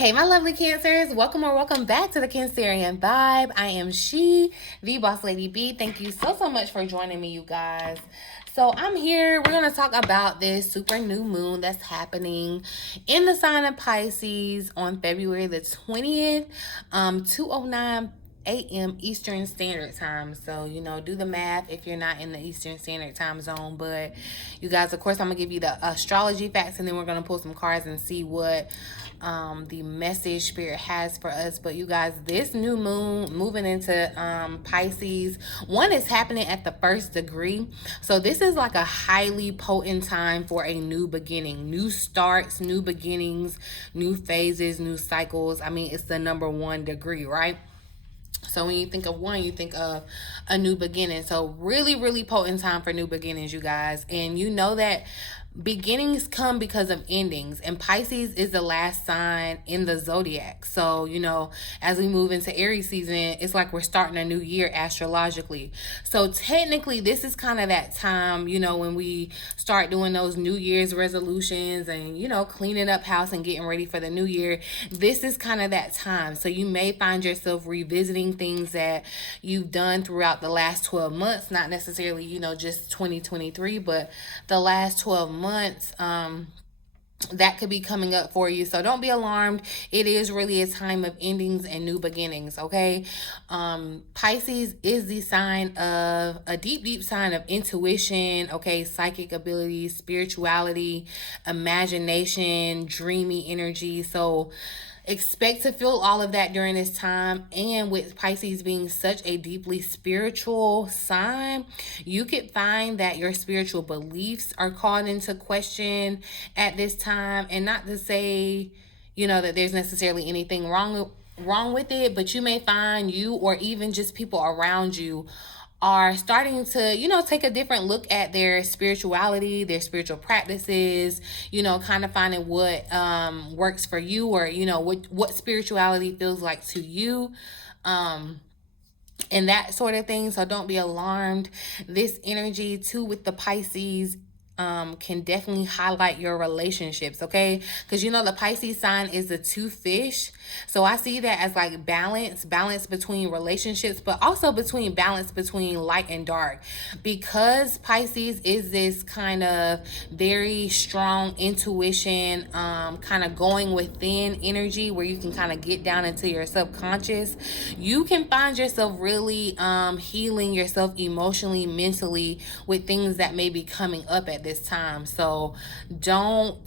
Hey, my lovely Cancers. Welcome or welcome back to the Cancerian Vibe. I am she, the Boss Lady B. Thank you so much for joining me, you guys. So I'm here. We're going to talk about this super new moon that's happening in the sign of Pisces on February the 20th, 2:09 a.m. Eastern Standard Time. So, do the math if you're not in the Eastern Standard Time zone. But you guys, of course, I'm going to give you the astrology facts, and then we're going to pull some cards and see what the message spirit has for us. But you guys, this new moon moving into Pisces, one is happening at the 1st degree. So this is like a highly potent time for a new beginning, new starts, new beginnings, new phases, new cycles. I mean, it's the number 1 degree, right? So when you think of one, you think of a new beginning. So really, really potent time for new beginnings, you guys. And you know that beginnings come because of endings, and Pisces is the last sign in the zodiac. So as we move into Aries season, it's like we're starting a new year astrologically. So technically this is kind of that time, when we start doing those New Year's resolutions and cleaning up house and getting ready for the new year. This is kind of that time. So you may find yourself revisiting things that you've done throughout the last 12 months, not necessarily just 2023, but the last 12 months. That could be coming up for you. So don't be alarmed. It is really a time of endings and new beginnings, okay? Pisces is the sign of a deep sign of intuition, okay? Psychic abilities, spirituality, imagination, dreamy energy. So expect to feel all of that during this time. And with Pisces being such a deeply spiritual sign, you could find that your spiritual beliefs are called into question at this time. And not to say, that there's necessarily anything wrong with it, but you may find you or even just people around you are starting to, take a different look at their spirituality, their spiritual practices, kind of finding what works for you, or, what spirituality feels like to you. And that sort of thing. So don't be alarmed. This energy too with the Pisces can definitely highlight your relationships, okay? Because the Pisces sign is the 2 fish. So I see that as like balance between relationships, but also balance between light and dark. Because Pisces is this kind of very strong intuition, kind of going within energy where you can kind of get down into your subconscious. You can find yourself really healing yourself emotionally, mentally with things that may be coming up at this time. So don't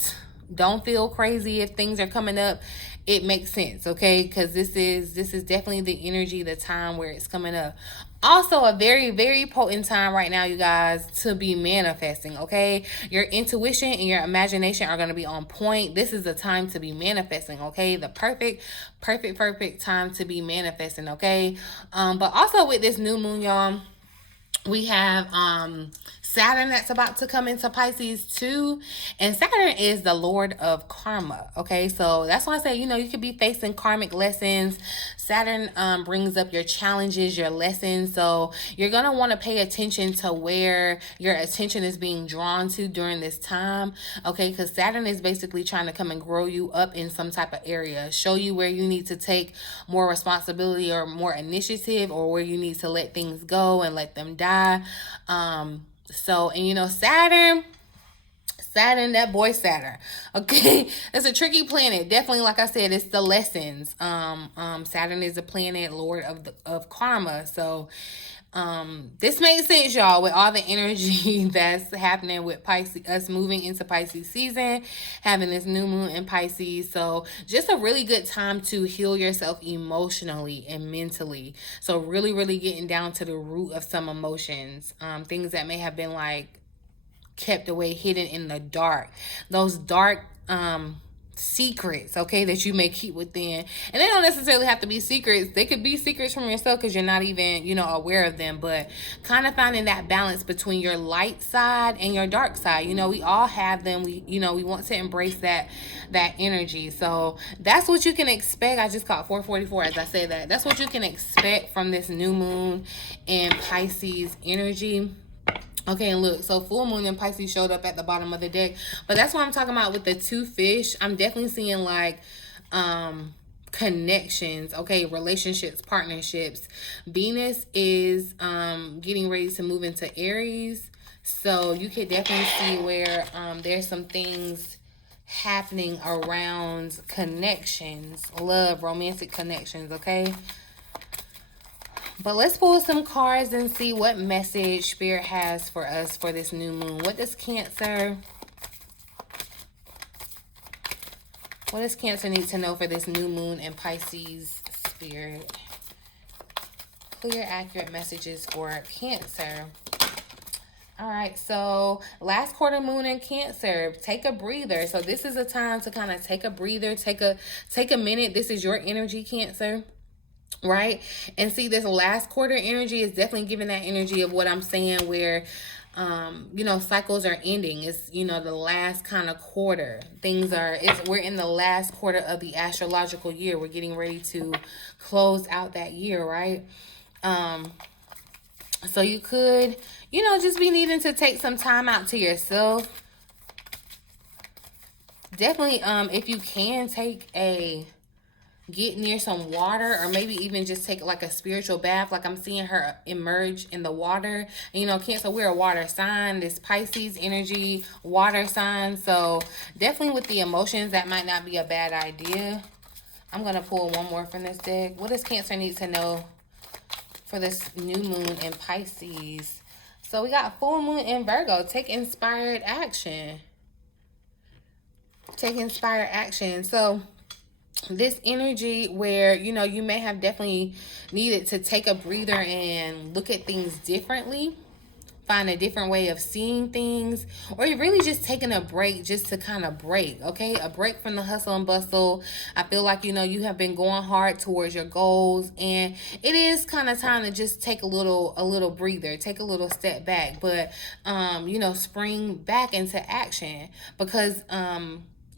feel crazy if things are coming up. It makes sense, okay? Because this is definitely the energy, the time where it's coming up. Also a very, very potent time right now, you guys, to be manifesting, okay? Your intuition and your imagination are going to be on point. This is the time to be manifesting, okay? The perfect time to be manifesting, okay? But also with this new moon, y'all, we have Saturn that's about to come into Pisces too. And Saturn is the Lord of karma, okay? So that's why I say, you could be facing karmic lessons. Saturn brings up your challenges, your lessons. So you're going to want to pay attention to where your attention is being drawn to during this time, okay? Because Saturn is basically trying to come and grow you up in some type of area, show you where you need to take more responsibility or more initiative, or where you need to let things go and let them die. So, and Saturn, that boy Saturn, okay, it's a tricky planet. Definitely, like I said, it's the lessons. Saturn is a planet lord of karma. So this makes sense, y'all, with all the energy that's happening with Pisces, us moving into Pisces season, having this new moon in Pisces. So just a really good time to heal yourself emotionally and mentally. So really, really getting down to the root of some emotions, things that may have been like kept away, hidden in the dark, those dark secrets, okay, that you may keep within. And they don't necessarily have to be secrets. They could be secrets from yourself because you're not even aware of them. But kind of finding that balance between your light side and your dark side. We all have them. We want to embrace that energy. So that's what you can expect. I just caught 444 as I say that. That's what you can expect from this new moon and Pisces energy. Okay, and look, so full moon and Pisces showed up at the bottom of the deck. But that's what I'm talking about with the 2 fish. I'm definitely seeing like connections, okay, relationships, partnerships. Venus is getting ready to move into Aries, so you could definitely see where there's some things happening around connections, love, romantic connections, okay? But let's pull some cards and see what message Spirit has for us for this new moon. What does Cancer need to know for this new moon in Pisces, Spirit? Clear, accurate messages for Cancer. All right, so last quarter moon in Cancer, take a breather. So this is a time to kind of take a breather, take a minute. This is your energy, Cancer, right? And see, this last quarter energy is definitely giving that energy of what I'm saying, where you know, cycles are ending. It's, you know, the last kind of quarter. We're in the last quarter of the astrological year. We're getting ready to close out that year, right? So you could, you know, just be needing to take some time out to yourself. Definitely, if you can, get near some water, or maybe even just take like a spiritual bath. Like I'm seeing her emerge in the water. And, you know, Cancer, we're a water sign. This Pisces energy, water sign. So definitely with the emotions, that might not be a bad idea. I'm going to pull one more from this deck. What does Cancer need to know for this new moon in Pisces? So we got full moon in Virgo. Take inspired action. Take inspired action. So this energy where, you know, you may have definitely needed to take a breather and look at things differently, find a different way of seeing things, or you're really just taking a break just to kind of break, okay? A break from the hustle and bustle. I feel like, you know, you have been going hard towards your goals, and it is kind of time to just take a little breather, take a little step back, but you know, spring back into action, because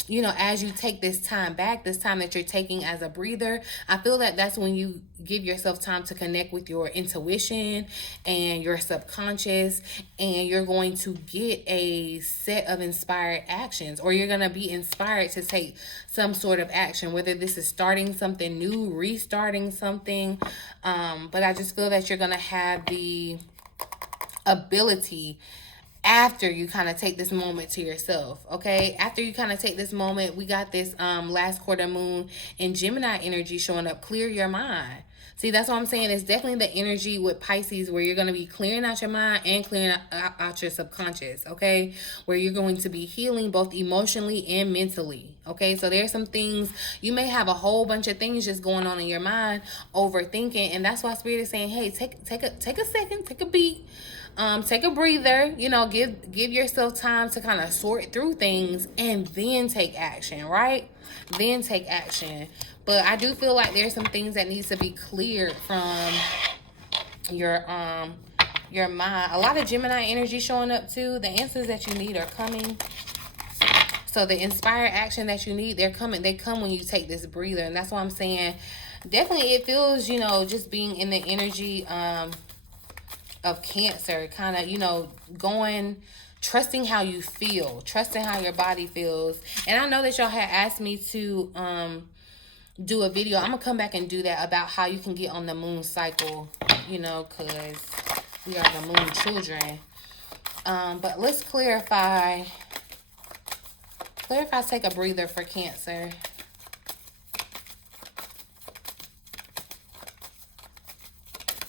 you know, as you take this time back, this time that you're taking as a breather, I feel that that's when you give yourself time to connect with your intuition and your subconscious, and you're going to get a set of inspired actions, or you're going to be inspired to take some sort of action, whether this is starting something new, restarting something. But I just feel that you're going to have the ability after you kind of take this moment to yourself, okay? After you kind of take this moment, we got this last quarter moon in Gemini energy showing up. Clear your mind. See, that's what I'm saying. It's definitely the energy with Pisces where you're going to be clearing out your mind and clearing out your subconscious, okay? Where you're going to be healing both emotionally and mentally, okay? So there's some things, you may have a whole bunch of things just going on in your mind, overthinking, and that's why Spirit is saying, hey, take a second, take a beat. Take a breather, you know, give yourself time to kind of sort through things and then take action, right? Then take action. But I do feel like there's some things that needs to be cleared from your mind. A lot of Gemini energy showing up too. The answers that you need are coming. So the inspired action that you need, they're coming. They come when you take this breather. And that's why I'm saying, definitely it feels, you know, just being in the energy of Cancer, kind of, you know, trusting how you feel, trusting how your body feels. And I know that y'all had asked me to do a video. I'm gonna come back and do that about how you can get on the moon cycle, you know, because we are the moon children. But let's clarify, take a breather for Cancer.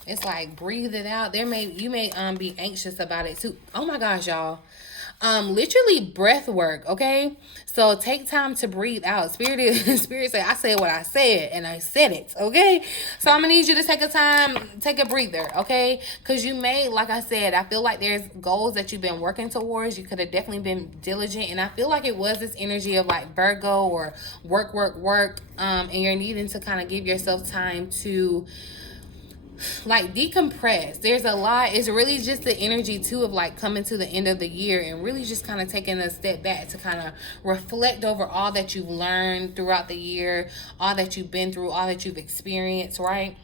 It's like, breathe it out. You may be anxious about it too. Oh my gosh, y'all. Literally breath work, okay? So take time to breathe out. Spirit said, I said what I said, and I said it, okay? So I'm gonna need you to take a breather, okay? Because you may, like I said, I feel like there's goals that you've been working towards. You could have definitely been diligent, and I feel like it was this energy of like Virgo or work, and you're needing to kind of give yourself time to like decompress. There's a lot. It's really just the energy too of like coming to the end of the year and really just kind of taking a step back to kind of reflect over all that you've learned throughout the year, all that you've been through, all that you've experienced, right?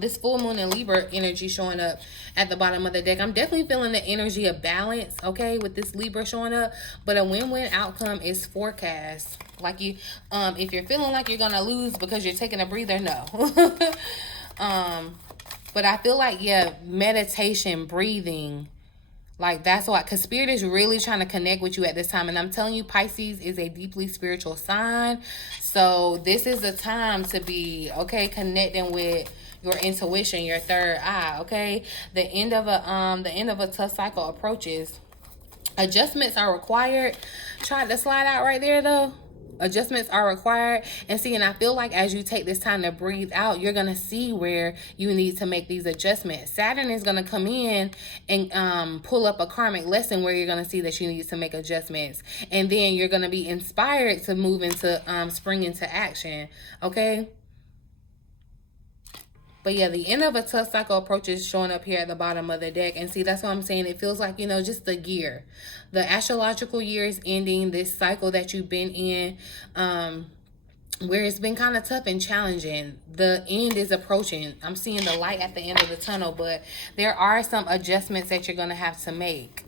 This full moon in Libra energy showing up at the bottom of the deck. I'm definitely feeling the energy of balance, okay, with this Libra showing up. But a win-win outcome is forecast. Like you, if you're feeling like you're gonna lose because you're taking a breather, no. But I feel like, yeah, meditation, breathing, like that's why, because Spirit is really trying to connect with you at this time. And I'm telling you, Pisces is a deeply spiritual sign. So this is the time to be, okay, connecting with your intuition, your third eye, okay? The end of a tough cycle approaches. Adjustments are required. Tried to slide out right there though. Adjustments are required. And see, and I feel like as you take this time to breathe out, you're going to see where you need to make these adjustments. Saturn is going to come in and pull up a karmic lesson where you're going to see that you need to make adjustments. And then you're going to be inspired to move into, spring into action. Okay? But yeah, the end of a tough cycle approaches showing up here at the bottom of the deck. And see, that's what I'm saying. It feels like, you know, just the year. The astrological year is ending. This cycle that you've been in, where it's been kind of tough and challenging. The end is approaching. I'm seeing the light at the end of the tunnel. But there are some adjustments that you're going to have to make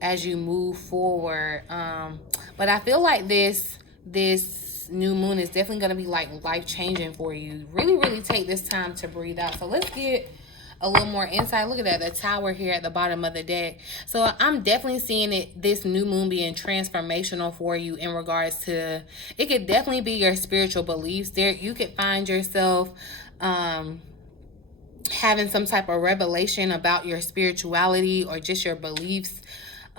as you move forward. But I feel like this new moon is definitely going to be like life-changing for you. Really take this time to breathe out. So let's get a little more insight. Look at that, the Tower here at the bottom of the deck. So I'm definitely seeing this new moon being transformational for you in regards to, it could definitely be your spiritual beliefs. There you could find yourself having some type of revelation about your spirituality or just your beliefs.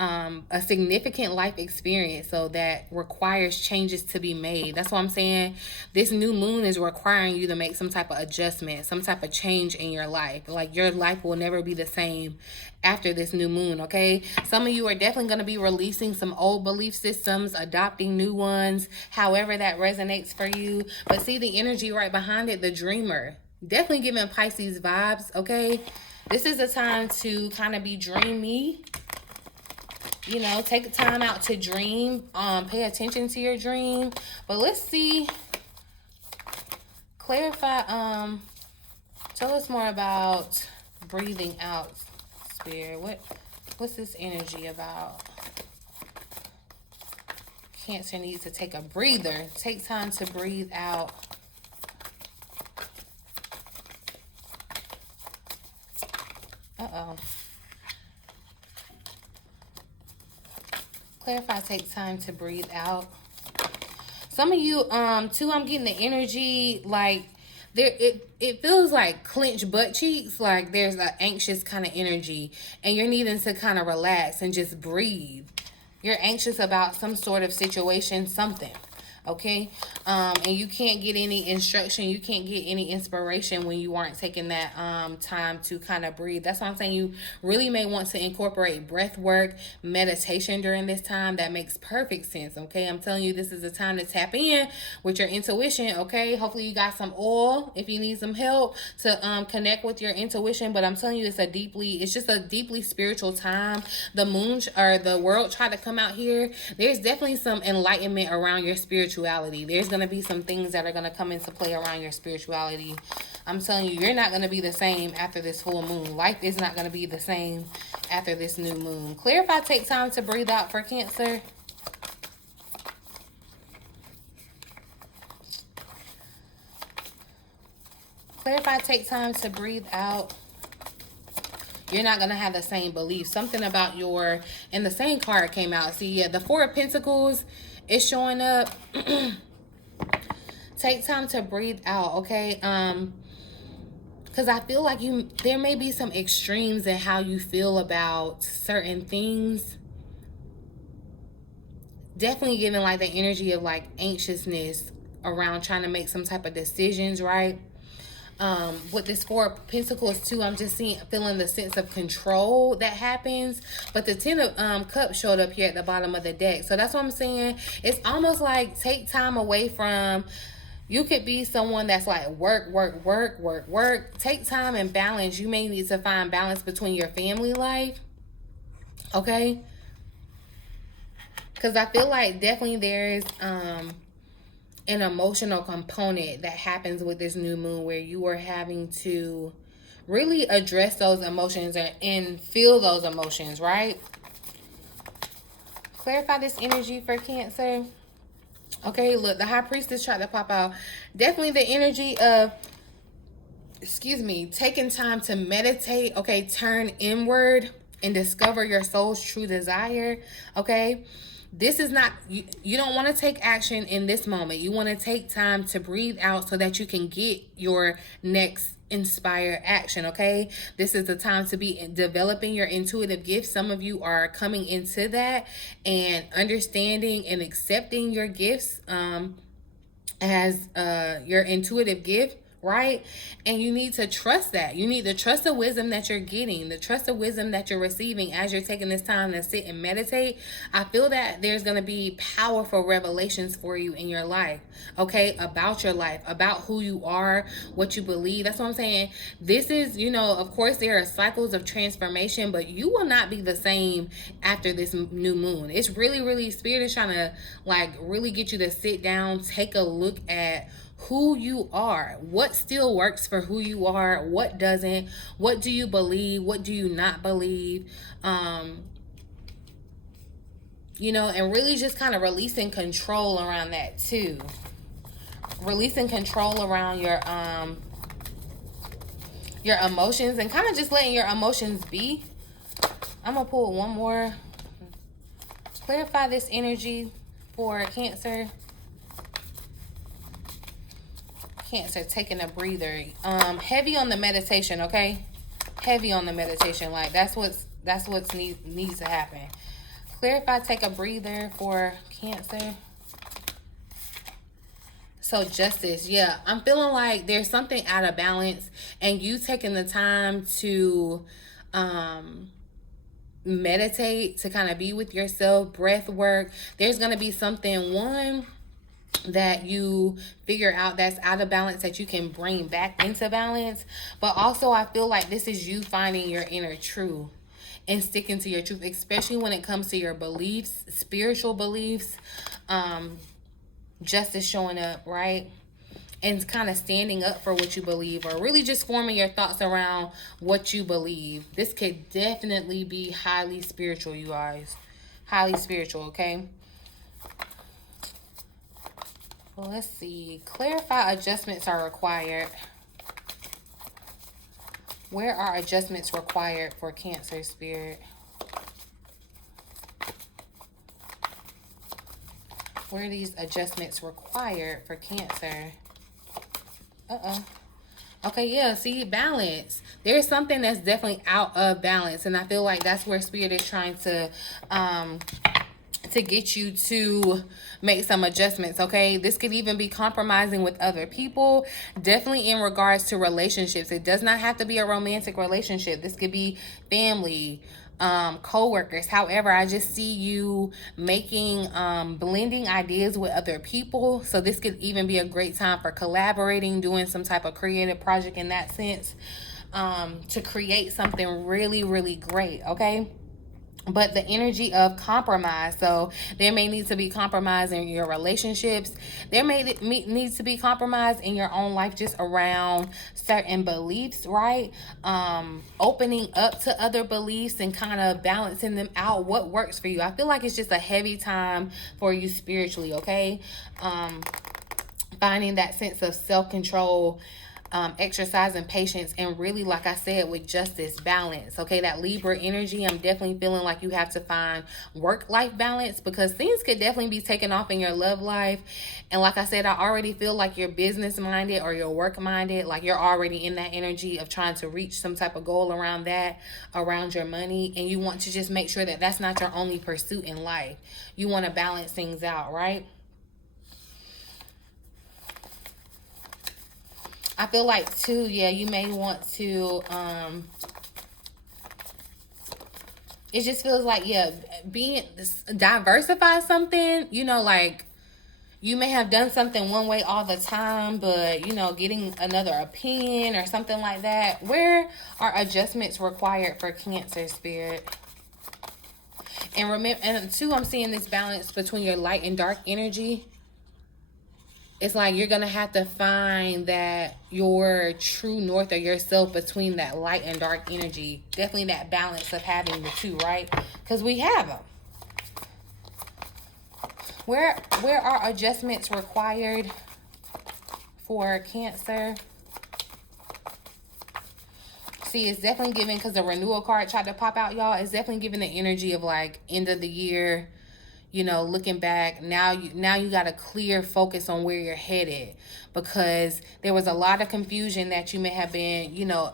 A significant life experience, so that requires changes to be made. That's what I'm saying. This new moon is requiring you to make some type of adjustment, some type of change in your life. Like your life will never be the same after this new moon, okay? Some of you are definitely going to be releasing some old belief systems, adopting new ones, however that resonates for you. But see the energy right behind it, the dreamer. Definitely giving Pisces vibes, okay? This is a time to kind of be dreamy. You know, take the time out to dream. Pay attention to your dream. But let's see. Clarify. Tell us more about breathing out, Spirit. What's this energy about? Cancer needs to take a breather. Take time to breathe out. Uh-oh. Clarify, take time to breathe out. Some of you, too, I'm getting the energy like there. It feels like clenched butt cheeks. Like there's an anxious kind of energy, and you're needing to kind of relax and just breathe. You're anxious about some sort of situation, something. Okay, and you can't get any instruction, you can't get any inspiration when you aren't taking that time to kind of breathe. That's why I'm saying you really may want to incorporate breath work, meditation during this time. That makes perfect sense. Okay, I'm telling you, this is a time to tap in with your intuition. Okay, hopefully you got some oil if you need some help to connect with your intuition. But I'm telling you, it's just a deeply spiritual time. The moon or the world tried to come out here. There's definitely some enlightenment around your spirituality. There's going to be some things that are going to come into play around your spirituality. I'm telling you, you're not going to be the same after this full moon. Life is not going to be the same after this new moon. Clarify, take time to breathe out for Cancer. Clarify, take time to breathe out. You're not going to have the same beliefs. Something about and the same card came out. See, yeah, the Four of Pentacles is showing up. Take time to breathe out, okay? Because I feel like there may be some extremes in how you feel about certain things. Definitely giving like the energy of like anxiousness around trying to make some type of decisions, right? With this Four of Pentacles too, I'm just feeling the sense of control that happens. But the Ten of Cups showed up here at the bottom of the deck. So that's what I'm saying. It's almost like take time away from, you could be someone that's like work. Take time and balance. You may need to find balance between your family life. Okay? Because I feel like definitely there's an emotional component that happens with this new moon, where you are having to really address those emotions and feel those emotions, right? Clarify this energy for Cancer. Okay, look, the High Priestess tried to pop out. Definitely the energy of, excuse me, taking time to meditate, okay, turn inward and discover your soul's true desire, okay? This is not, you don't want to take action in this moment. You want to take time to breathe out so that you can get your next inspired action, okay? This is the time to be developing your intuitive gifts. Some of you are coming into that and understanding and accepting your gifts as your intuitive gift, right? And you need to trust that. You need to trust the wisdom that you're getting, the trust the wisdom that you're receiving as you're taking this time to sit and meditate. I feel that there's going to be powerful revelations for you in your life, okay? About your life, about who you are, what you believe. That's what I'm saying. This is, you know, of course there are cycles of transformation, but you will not be the same after this new moon. It's really, Spirit is trying to like really get you to sit down, take a look at who you are, what still works for who you are, what doesn't, what do you believe, what do you not believe, you know, and really just kind of releasing control around that too. Releasing control around your emotions and kind of just letting your emotions be. I'm gonna pull one more. Clarify this energy for Cancer. Cancer, taking a breather. Heavy on the meditation, okay? Heavy on the meditation. Like that's what's needs to happen. Clarify, take a breather for Cancer. So Justice, yeah, I'm feeling like there's something out of balance, and you taking the time to meditate, to kind of be with yourself, breath work. There's gonna be something, that you figure out that's out of balance that you can bring back into balance. But also I feel like this is you finding your inner truth and sticking to your truth, especially when it comes to your beliefs, spiritual beliefs. Justice showing up, right? And kind of standing up for what you believe, or really just forming your thoughts around what you believe. This could definitely be highly spiritual, you guys. Highly spiritual, okay? Well, let's see. Clarify, adjustments are required. Where are adjustments required for Cancer, Spirit? Where are these adjustments required for Cancer? Okay, yeah, see, balance. There's something that's definitely out of balance, and I feel like that's where Spirit is trying to get you to make some adjustments, okay? This could even be compromising with other people, definitely in regards to relationships. It does not have to be a romantic relationship. This could be family, co-workers. However, I just see you making blending ideas with other people. So this could even be a great time for collaborating, doing some type of creative project in that sense, to create something really great, okay? But the energy of compromise, so there may need to be compromise in your relationships. There may need to be compromise in your own life, just around certain beliefs, right? Opening up to other beliefs and kind of balancing them out. What works for you? I feel like it's just a heavy time for you spiritually, okay? Finding that sense of self-control, exercising patience, and really, like I said, with Justice, balance, okay? That Libra energy, I'm definitely feeling like you have to find work-life balance, because things could definitely be taken off in your love life. And like I said, I already feel like you're business-minded or you're work-minded, like you're already in that energy of trying to reach some type of goal around that, around your money, and you want to just make sure that that's not your only pursuit in life. You want to balance things out, right? I feel like too, yeah, you may want to, it just feels like, yeah, diversify something, you know, like you may have done something one way all the time, but, you know, getting another opinion or something like that. Where are adjustments required for Cancer, Spirit? And remember, and two, I'm seeing this balance between your light and dark energy. it's like you're gonna have to find that your true north of yourself between that light and dark energy. Definitely that balance of having the two, right? Because we have them. Where are adjustments required for Cancer? See, it's definitely giving, because the renewal card tried to pop out, y'all. It's definitely giving the energy of like end of the year, you know, looking back. Now you got a clear focus on where you're headed, because there was a lot of confusion that you may have been, you know,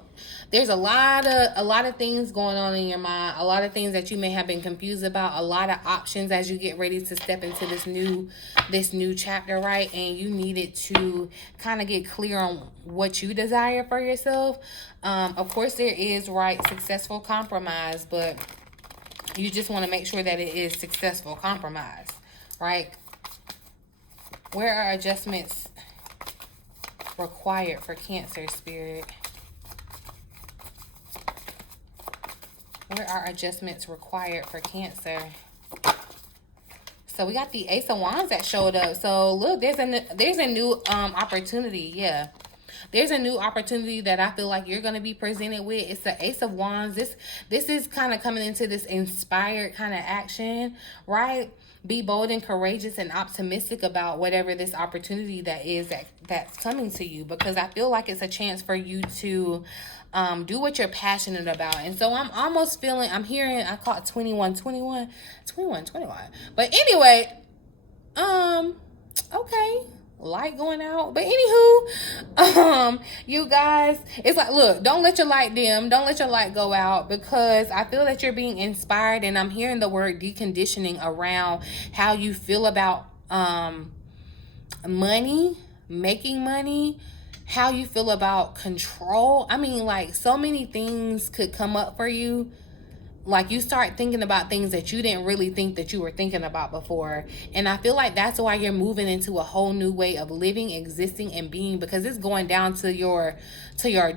there's a lot of things going on in your mind, a lot of things that you may have been confused about, a lot of options as you get ready to step into this new chapter, right? And you needed to kind of get clear on what you desire for yourself. Of course there is, right, successful compromise, but you just want to make sure that it is successful compromise, right? Where are adjustments required for Cancer, Spirit? Where are adjustments required for Cancer? So we got the Ace of Wands that showed up. So look, there's a new opportunity. Yeah. There's a new opportunity that I feel like you're going to be presented with. It's the Ace of Wands. This is kind of coming into this inspired kind of action, right? Be bold and courageous and optimistic about whatever this opportunity that's coming to you, because I feel like it's a chance for you to do what you're passionate about. And so I'm almost feeling, I'm hearing, I caught 21. But anyway, okay. Light going out. But anywho, you guys, it's like, look, don't let your light dim, don't let your light go out, because I feel that you're being inspired, and I'm hearing the word deconditioning around how you feel about money, making money, how you feel about control. I mean, like, so many things could come up for you. Like, you start thinking about things that you didn't really think that you were thinking about before. And I feel like that's why you're moving into a whole new way of living, existing, and being, because it's going down to your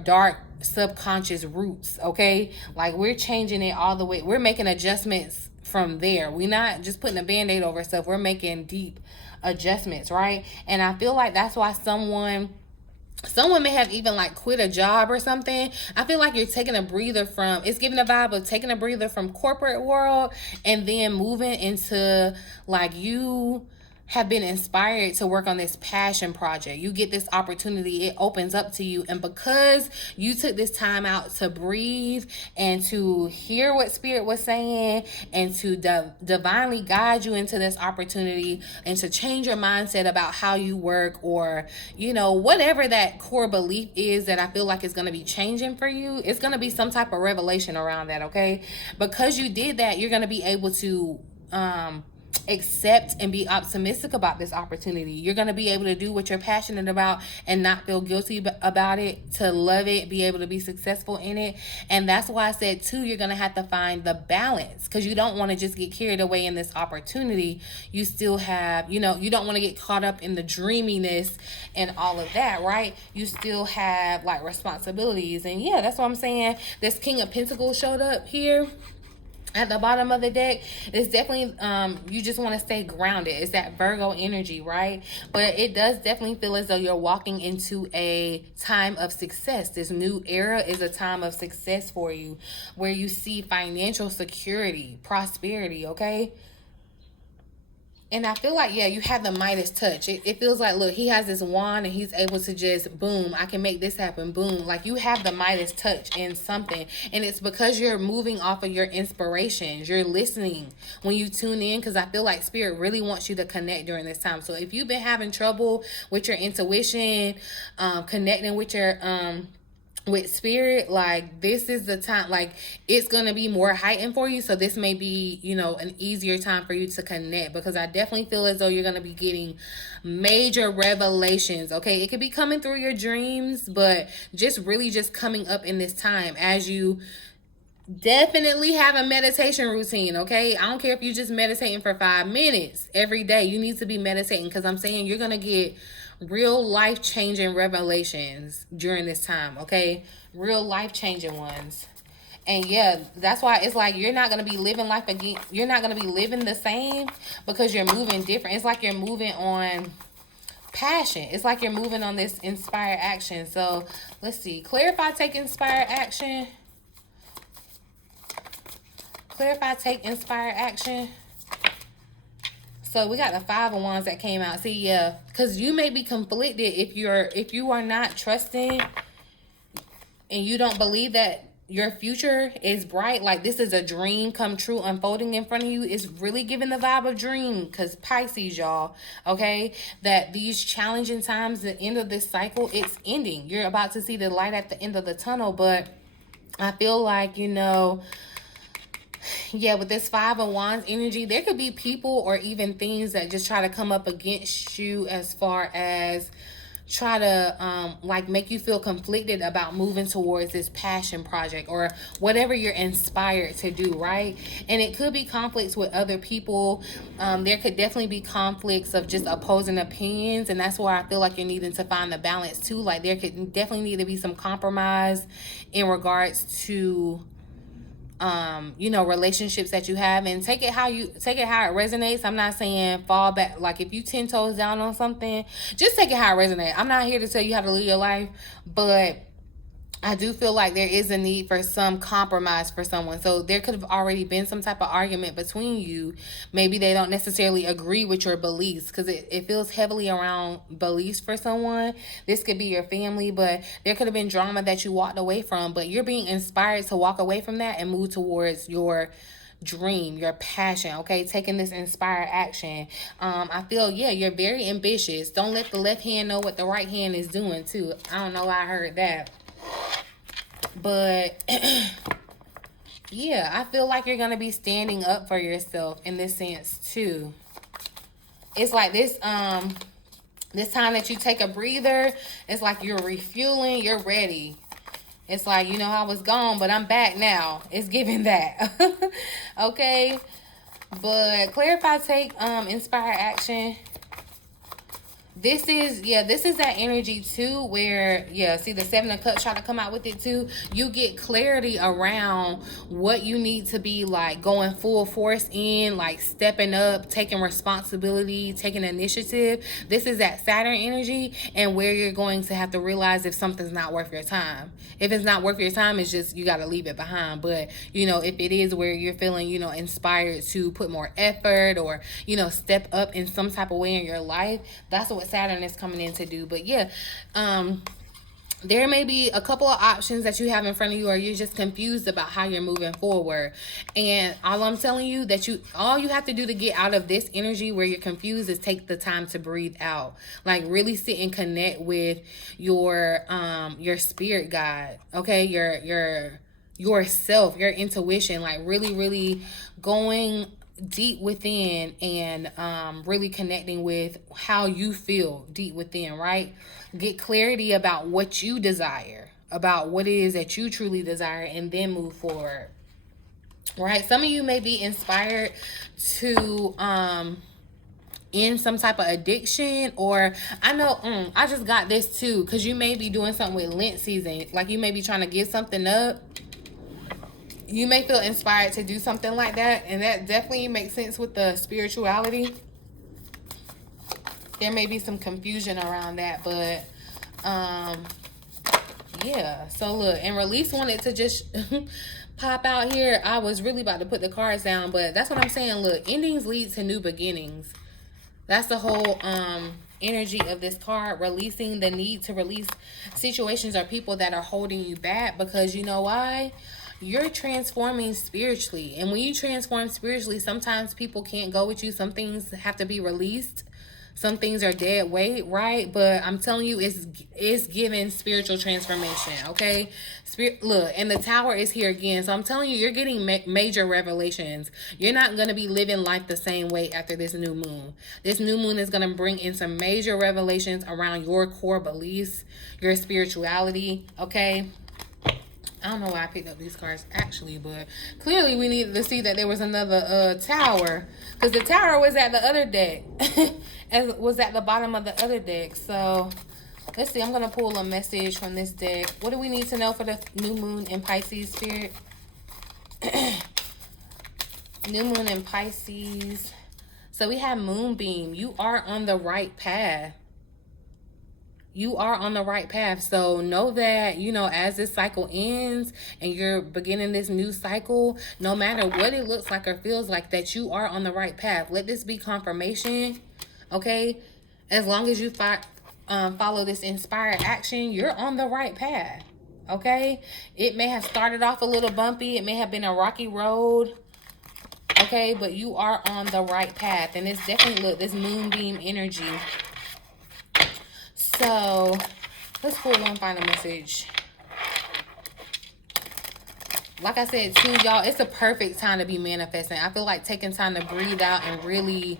dark subconscious roots, okay? Like, we're changing it all the way. We're making adjustments from there. We're not just putting a Band-Aid over stuff. We're making deep adjustments, right? And I feel like that's why someone may have even like quit a job or something. I feel like you're taking a breather from, it's giving a vibe of taking a breather from corporate world and then moving into, like, you have been inspired to work on this passion project. You get this opportunity, it opens up to you, and because you took this time out to breathe and to hear what Spirit was saying and to divinely guide you into this opportunity and to change your mindset about how you work, or, you know, whatever that core belief is that I feel like is going to be changing for you, it's going to be some type of revelation around that, okay? Because you did that, you're going to be able to accept and be optimistic about this opportunity. You're going to be able to do what you're passionate about and not feel guilty about it, to love it, be able to be successful in it. And that's why I said too, you're going to have to find the balance, because you don't want to just get carried away in this opportunity. You still have, you know, you don't want to get caught up in the dreaminess and all of that, right? You still have like responsibilities. And yeah, that's what I'm saying. This King of Pentacles showed up here at the bottom of the deck. It's definitely you just want to stay grounded. It's that Virgo energy, right? But it does definitely feel as though you're walking into a time of success. This new era is a time of success for you, where you see financial security, prosperity, okay? And I feel like, yeah, you have the Midas touch. It feels like, look, he has this wand and he's able to just, boom, I can make this happen, boom. Like, you have the Midas touch in something. And it's because you're moving off of your inspirations. You're listening when you tune in, because I feel like Spirit really wants you to connect during this time. So if you've been having trouble with your intuition, connecting with your with Spirit, like, this is the time, like, it's gonna be more heightened for you. So this may be, you know, an easier time for you to connect, because I definitely feel as though you're gonna be getting major revelations, okay? It could be coming through your dreams, but just really just coming up in this time as you definitely have a meditation routine, okay? I don't care if you're just meditating for 5 minutes every day. You need to be meditating, because I'm saying you're gonna get real life-changing revelations during this time, okay? Real life-changing ones. And yeah, that's why it's like you're not going to be living life again. You're not going to be living the same, because you're moving different. It's like you're moving on passion. It's like you're moving on this inspired action. So let's see. Clarify, take inspired action. Clarify, take inspired action. So we got the 5 of Wands that came out. See, yeah, because you may be conflicted if you are not trusting and you don't believe that your future is bright. Like this is a dream come true unfolding in front of you. It's really giving the vibe of dream, because Pisces, y'all, okay, that these challenging times, the end of this cycle, it's ending. You're about to see the light at the end of the tunnel. But I feel like, you know, yeah, with this 5 of Wands energy, there could be people or even things that just try to come up against you as far as try to like make you feel conflicted about moving towards this passion project or whatever you're inspired to do, right? And it could be conflicts with other people. There could definitely be conflicts of just opposing opinions, and that's where I feel like you're needing to find the balance too. Like there could definitely need to be some compromise in regards to you know, relationships that you have, and take it how it resonates. I'm not saying fall back, like if you 10 toes down on something, just take it how it resonates. I'm not here to tell you how to live your life, but I do feel like there is a need for some compromise for someone. So there could have already been some type of argument between you. Maybe they don't necessarily agree with your beliefs, because it feels heavily around beliefs for someone. This could be your family, but there could have been drama that you walked away from, but you're being inspired to walk away from that and move towards your dream, your passion, okay? Taking this inspired action. I feel, yeah, you're very ambitious. Don't let the left hand know what the right hand is doing too. I don't know why I heard that. But yeah, I feel like you're going to be standing up for yourself in this sense too. It's like this this time that you take a breather, it's like you're refueling, you're ready. It's like, you know, I was gone, but I'm back now. It's giving that. Okay? But clarify, take inspire action. This is that energy too, where, yeah, see the 7 of Cups try to come out with it too. You get clarity around what you need to be like going full force in, like stepping up, taking responsibility, taking initiative. This is that Saturn energy, and where you're going to have to realize if something's not worth your time. If it's not worth your time, it's just, you got to leave it behind. But, you know, if it is where you're feeling, you know, inspired to put more effort or, you know, step up in some type of way in your life, that's what Saturn is coming in to do. But yeah, there may be a couple of options that you have in front of you, or you're just confused about how you're moving forward. And all I'm telling you, that all you have to do to get out of this energy where you're confused is take the time to breathe out. Like really sit and connect with your spirit guide, okay? Yourself, your intuition, like really going deep within and really connecting with how you feel deep within, right? Get clarity about what you desire, about what it is that you truly desire, and then move forward, right? Some of you may be inspired to end some type of addiction, or I know I just got this too, because you may be doing something with Lent season, like you may be trying to give something up. You may feel inspired to do something like that, and that definitely makes sense with the spirituality. There may be some confusion around that, but yeah. So look, and Release wanted to just pop out here. I was really about to put the cards down, but that's what I'm saying. Look, endings lead to new beginnings. That's the whole energy of this card. Releasing the need to release situations or people that are holding you back, because you know why? You're transforming spiritually, and when you transform spiritually, sometimes people can't go with you. Some things have to be released. Some things are dead weight, right? But I'm telling you, it's giving spiritual transformation, okay? Look, and the Tower is here again. So I'm telling you, you're getting major revelations. You're not going to be living life the same way after this new moon. This new moon is going to bring in some major revelations around your core beliefs, your spirituality, okay? I don't know why I picked up these cards actually, but clearly we needed to see that there was another Tower, because the Tower was at the other deck. And was at the bottom of the other deck. So let's see, I'm going to pull a message from this deck. What do we need to know for the new moon in Pisces, Spirit? New moon in Pisces. So we have Moonbeam. You are on the right path. You are on the right path. So know that, you know, as this cycle ends and you're beginning this new cycle, no matter what it looks like or feels like, that you are on the right path. Let this be confirmation, okay? As long as you follow this inspired action, you're on the right path, okay? It may have started off a little bumpy. It may have been a rocky road, okay? But you are on the right path. And it's definitely, look, this moonbeam energy. So let's pull one final message. Like I said too, y'all, it's a perfect time to be manifesting. I feel like taking time to breathe out and really,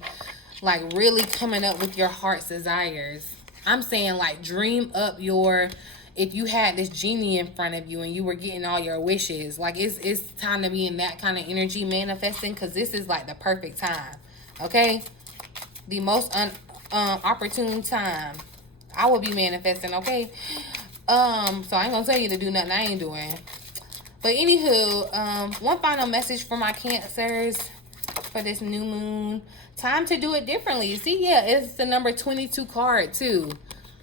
like, really coming up with your heart's desires. I'm saying, like, dream up your, if you had this genie in front of you and you were getting all your wishes, like, it's time to be in that kind of energy manifesting, because this is like the perfect time, okay? The most opportune time. I will be manifesting, okay? So I ain't gonna tell you to do nothing I ain't doing. But anywho, one final message for my Cancers for this new moon. Time to do it differently. See, yeah, it's the number 22 card too.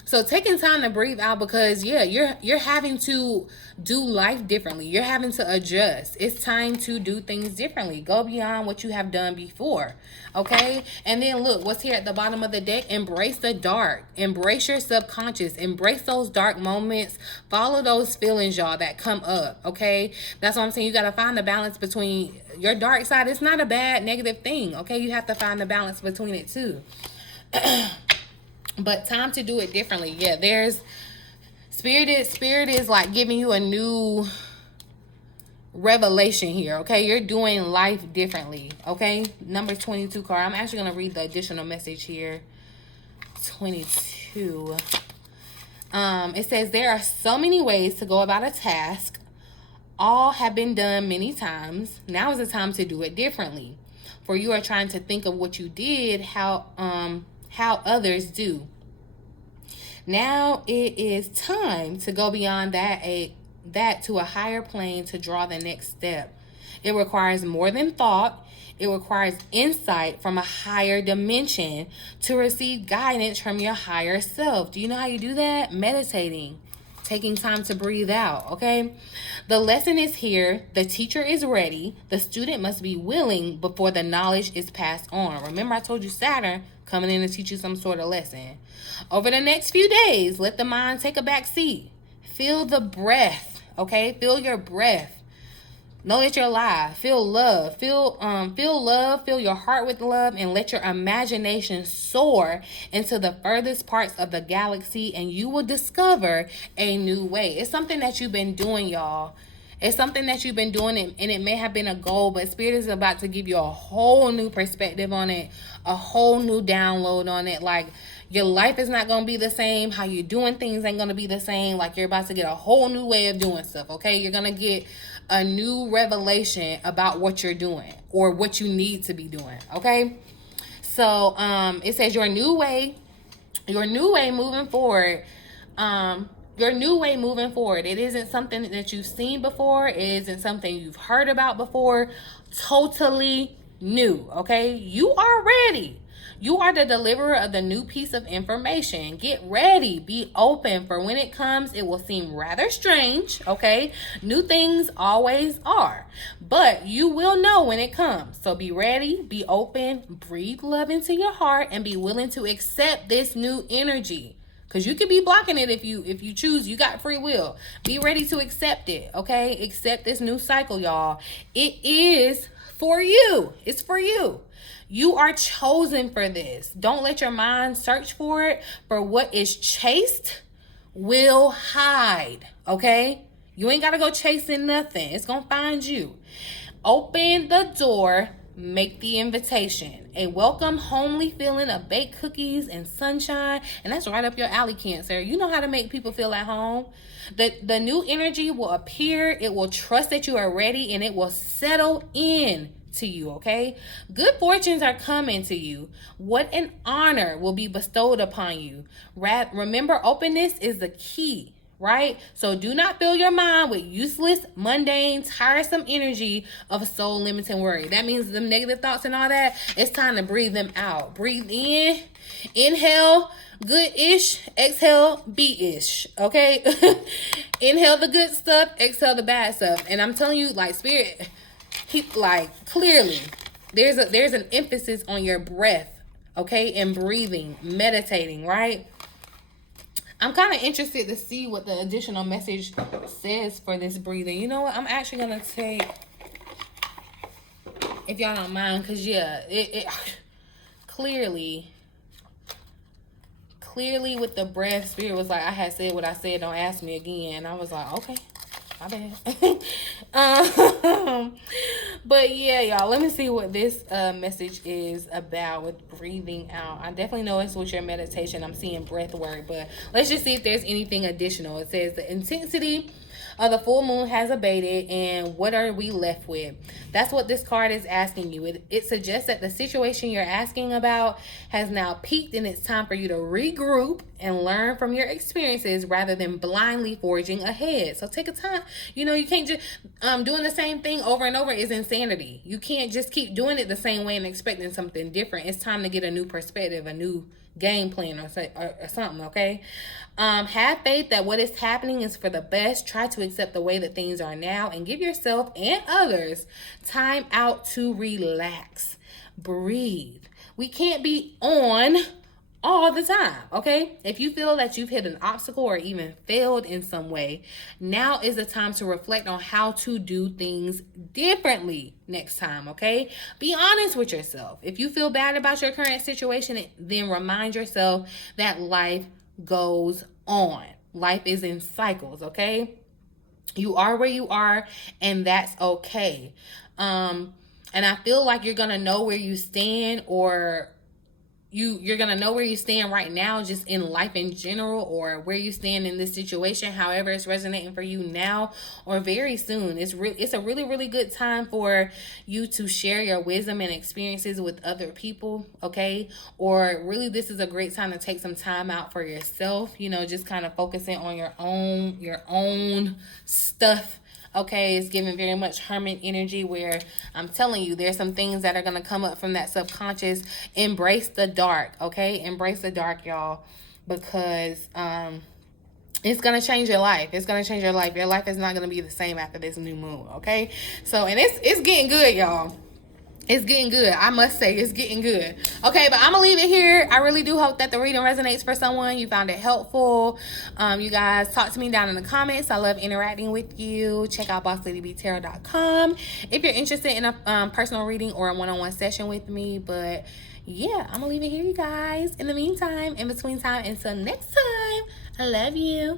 So taking time to breathe out, because yeah, you're having to do life differently. You're having to adjust. It's time to do things differently. Go beyond what you have done before. Okay? And then look, what's here at the bottom of the deck? Embrace the dark. Embrace your subconscious. Embrace those dark moments. Follow those feelings, y'all, that come up. Okay? That's what I'm saying. You got to find the balance between your dark side. It's not a bad, negative thing. Okay? You have to find the balance between it too. But time to do it differently. Yeah, there's spirit is like giving you a new revelation here, okay? You're doing life differently, okay? Number 22 card. I'm actually going to read the additional message here. 22. It says, there are so many ways to go about a task. All have been done many times. Now is the time to do it differently. For you are trying to think of what you did, how others do. Now it is time to go beyond that to a higher plane to draw the next step. It requires more than thought. It requires insight from a higher dimension to receive guidance from your higher self. Do you know how you do that? Meditating. Taking time to breathe out, okay? The lesson is here. The teacher is ready. The student must be willing before the knowledge is passed on. Remember, I told you Saturn coming in to teach you some sort of lesson. Over the next few days, let the mind take a back seat. Feel the breath, okay? Feel your breath. Know that you're alive. Feel love. Feel love. Fill your heart with love, and let your imagination soar into the furthest parts of the galaxy, and you will discover a new way. It's something that you've been doing, y'all. It's something that you've been doing, and it may have been a goal, but Spirit is about to give you a whole new perspective on it, a whole new download on it. Like, your life is not going to be the same. How you're doing things ain't going to be the same. Like, you're about to get a whole new way of doing stuff, okay? You're going to get a new revelation about what you're doing or what you need to be doing, okay? So, it says your new way moving forward, your new way moving forward. It isn't something that you've seen before. It isn't something you've heard about before. Totally new, okay? You are ready. You are the deliverer of the new piece of information. Get ready. Be open, for when it comes, it will seem rather strange, okay? New things always are, but you will know when it comes. So be ready, be open, breathe love into your heart, and be willing to accept this new energy. Because you could be blocking it if you choose. You got free will. Be ready to accept it, okay? Accept this new cycle, y'all. It is for you. It's for you. You are chosen for this. Don't let your mind search for it. For what is chased will hide, okay? You ain't got to go chasing nothing. It's going to find you. Open the door. Make the invitation. A welcome, homely feeling of baked cookies and sunshine. And that's right up your alley, Cancer. You know how to make people feel at home. The new energy will appear. It will trust that you are ready, and it will settle in to you, okay? Good fortunes are coming to you. What an honor will be bestowed upon you. Remember, openness is the key. right? So do not fill your mind with useless, mundane, tiresome energy of soul limiting worry. That means the negative thoughts and all that, it's time to breathe them out. Breathe in, inhale good-ish, exhale be-ish, okay? Inhale the good stuff, exhale the bad stuff. And I'm telling you, like, spirit, like, clearly, there's an emphasis on your breath, okay, and breathing, meditating, right? I'm kind of interested to see what the additional message says for this breathing. You know what? I'm actually going to take, if y'all don't mind, because, yeah, it clearly with the breath, spirit was like, I had said what I said, don't ask me again. I was like, okay, my bad. But yeah, y'all, let me see what this message is about with breathing out. I definitely know it's with your meditation. I'm seeing breath work, but let's just see if there's anything additional. It says the intensity of the full moon has abated, and what are we left with? That's what this card is asking you. It suggests that the situation you're asking about has now peaked, and it's time for you to regroup and learn from your experiences rather than blindly forging ahead. So take a time. You know, you can't just doing the same thing over and over is insanity. You can't just keep doing it the same way and expecting something different. It's time to get a new perspective, a new game plan or something, okay? Have faith that what is happening is for the best. Try to accept the way that things are now and give yourself and others time out to relax. Breathe. We can't be on all the time, okay? If you feel that you've hit an obstacle or even failed in some way, now is the time to reflect on how to do things differently next time, okay? Be honest with yourself. If you feel bad about your current situation, then remind yourself that life goes on. Life is in cycles, okay? You are where you are, and that's okay. And I feel like you're gonna know where you stand, or you're gonna know where you stand right now, just in life in general, or where you stand in this situation, however it's resonating for you now or very soon. It's a really good time for you to share your wisdom and experiences with other people, okay? Or really, this is a great time to take some time out for yourself, you know, just kind of focusing on your own stuff. Okay, it's giving very much hermit energy, where I'm telling you, there's some things that are going to come up from that subconscious. Embrace the dark, okay? Embrace the dark, y'all, because it's going to change your life. It's going to change your life. Your life is not going to be the same after this new moon, okay? So, and it's getting good, y'all. It's getting good. I must say, it's getting good. Okay, but I'm going to leave it here. I really do hope that the reading resonates for someone. You found it helpful. You guys, talk to me down in the comments. I love interacting with you. Check out BossLadyBTarot.com if you're interested in a personal reading or a one-on-one session with me. But yeah, I'm going to leave it here, you guys. In the meantime, in between time, until next time, I love you.